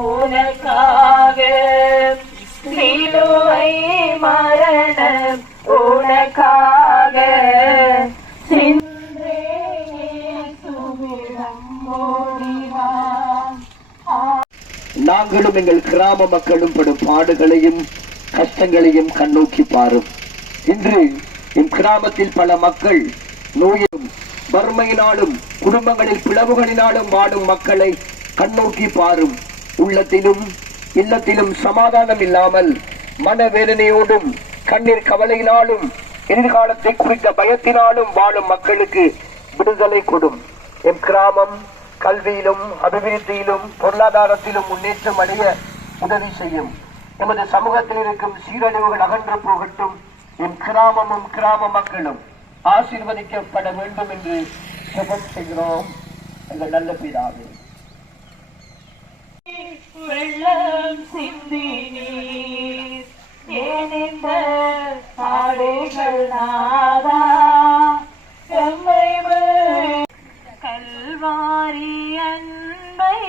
உனக்காக சிலுவை மரணம் உனக்காக நாங்களும் எங்கள் கிராம மக்களும் படும் பாடுகளையும் கஷ்டங்களையும் கண்ணோக்கி பாரும். இன்று எம் கிராமத்தில் பல மக்கள் நோயிலும் வறுமையினாலும் குடும்பங்களில் பிளவுகளினாலும் வாடும் மக்களை கண்ணோக்கி பாரும். உள்ளத்திலும் இல்லத்திலும் சமாதானம் இல்லாமல் மனவேதனையோடும் கண்ணீர் கவலையினாலும் எதிர்காலத்தை குறித்த பயத்தினாலும் வாழும் மக்களுக்கு விடுதலை கொடும். எம் கிராமம் கல்வியிலும் அபிவிருத்தியிலும் பொருளாதாரத்திலும் முன்னேற்றம் அடைய உதவி செய்யும். எமது சமூகத்தில் இருக்கும் சீரழிவுகள் அகன்று போகட்டும். என் கிராமமும் கிராம மக்களும் ஆசீர்வதிக்கப்பட வேண்டும் என்று ஜெபம் செய்கிறோம். எங்கள் நல்ல பிதாவே. வெள்ளம் சிந்தி நீர் ஏனிந்த ஆடைகள் நாதா கல்வாரி அன்பை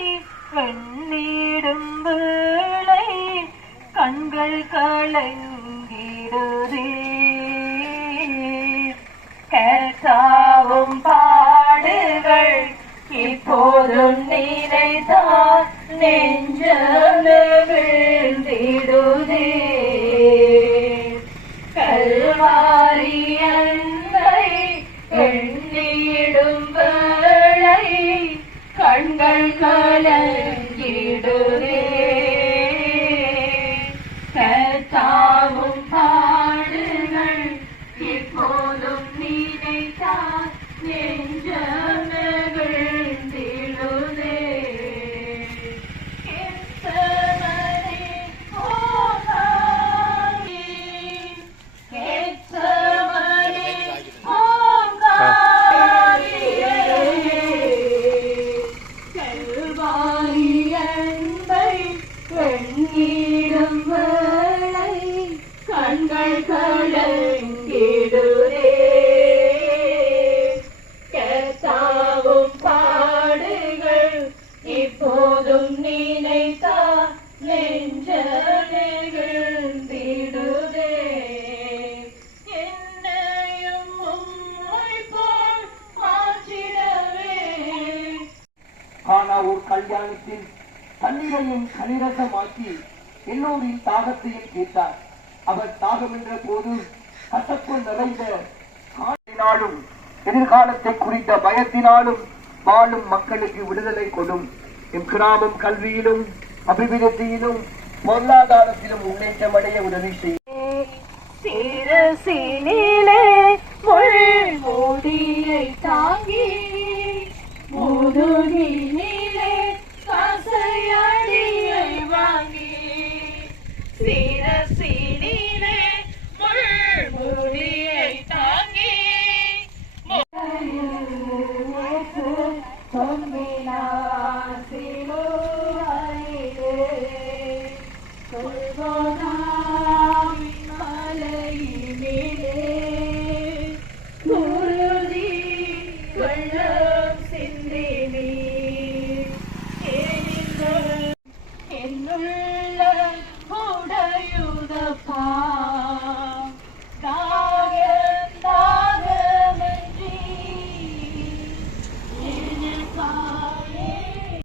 வெண்ணீடும் வேளை கண்கள் கலங்கிடுதே கேட்டாவும் பாடுகள் இப்போதும் நினைத்தால் நெஞ்சமே வீழ்ந்திடுதே கல்வாரி அன்பை எண்ணிடும் வேளை கண்கள் கலங்கிடுதே கத்தாவும் பாடுகள் இப்போதும் நினைத்தால் நெஞ்சமே வீழ்ந்திடுதே கண்கள் கலங்கிடுதே கேட்டாவும் பாடுகள் இப்போதும் நினைத்தா நெஞ்சமே வீழ்ந்திடுதே என்னையும் உம்மை போல் மாற்றிடவே. ஆனா ஒரு கல்யாணத்தில் தண்ணீரையும் கனிரசமாக்கி எல்லோரின் தாகத்தையும் கேட்டார். அவர் தாகம் என்ற போது கசப்பு நிறைந்த காற்றினாலும் எதிர்காலத்தை குறித்த பயத்தினாலும் வாழும் மக்களுக்கு விடுதலை கொடும். எம் கிராமம் கல்வியிலும் அபிவிருத்தியிலும் பொருளாதாரத்திலும் முன்னேற்றம் அடைய உதவி செய்யும். சிரசினிலே முள்முடியை தாங்கி முதுகினி